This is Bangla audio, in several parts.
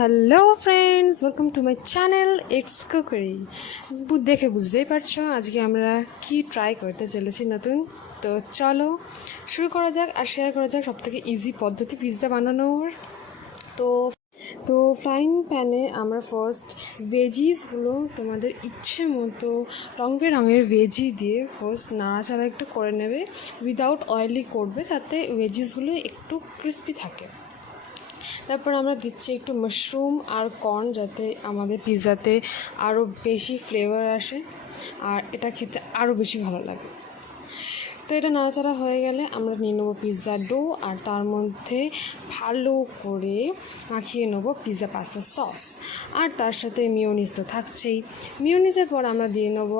Hello friends, welcome to my channel it's cookery. দেখে বুঝতেই পারছো আজকে আমরা কি ট্রাই করতে চলেছি নতুন। তো চলো শুরু করা যাক আর শেয়ার করা যাক সবথেকে ইজি পদ্ধতি পিৎজা বানানোর। তো তো ফ্রাইং প্যানে আমরা ফার্স্ট ভেজিসগুলো তোমাদের ইচ্ছে মতো রঙ বেরঙের ভেজি দিয়ে ফার্স্ট নাড়াচাড়া একটু করে নেবে, উইদাউট অয়েলি করবে যাতে ভেজিসগুলো একটু ক্রিস্পি থাকে। তারপর আমরা দিচ্ছি একটু মাশরুম আর কর্ন, যাতে আমাদের পিৎজাতে আরও বেশি ফ্লেভার আসে আর এটা খেতে আরও বেশি ভালো লাগে। তো এটা নাড়াচাড়া হয়ে গেলে আমরা নিয়ে নেবো পিৎজা ডো আর তার মধ্যে ভালো করে মাখিয়ে নেবো পিৎজা পাস্তা সস, আর তার সাথে মিওনিজ তো থাকছেই। মিওনিজের পর আমরা দিয়ে নেবো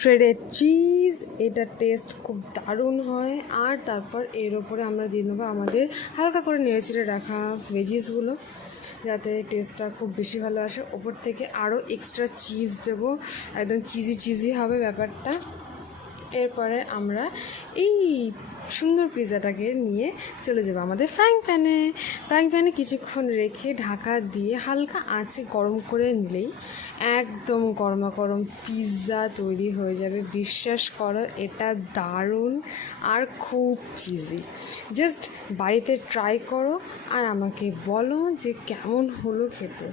শ্রেডেড চিজ, এটা টেস্ট খুব দারুণ হয়। আর তারপর এর ওপরে আমরা দিয়ে নেবো আমাদের হালকা করে নেড়েচেড়ে রাখা ভেজিসগুলো, যাতে টেস্টটা খুব বেশি ভালো আসে। ওপর থেকে আরও এক্সট্রা চিজ দেবো, একদম চিজি হবে ব্যাপারটা। এরপরে আমরা এই সুন্দর পিৎজাটাকে নিয়ে চলে যাবো আমাদের ফ্রাইং প্যানে কিছুক্ষণ রেখে ঢাকা দিয়ে হালকা আঁচে গরম করে নিলেই একদম গরমাগরম পিৎজা তৈরি হয়ে যাবে। বিশ্বাস করো, এটা দারুণ আর খুব চিজি। জাস্ট বাড়িতে ট্রাই করো আর আমাকে বলো যে কেমন হলো খেতে।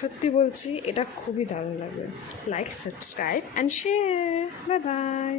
সত্যি বলছি, এটা খুবই দারুণ লাগবে। Like, subscribe and share. Bye bye.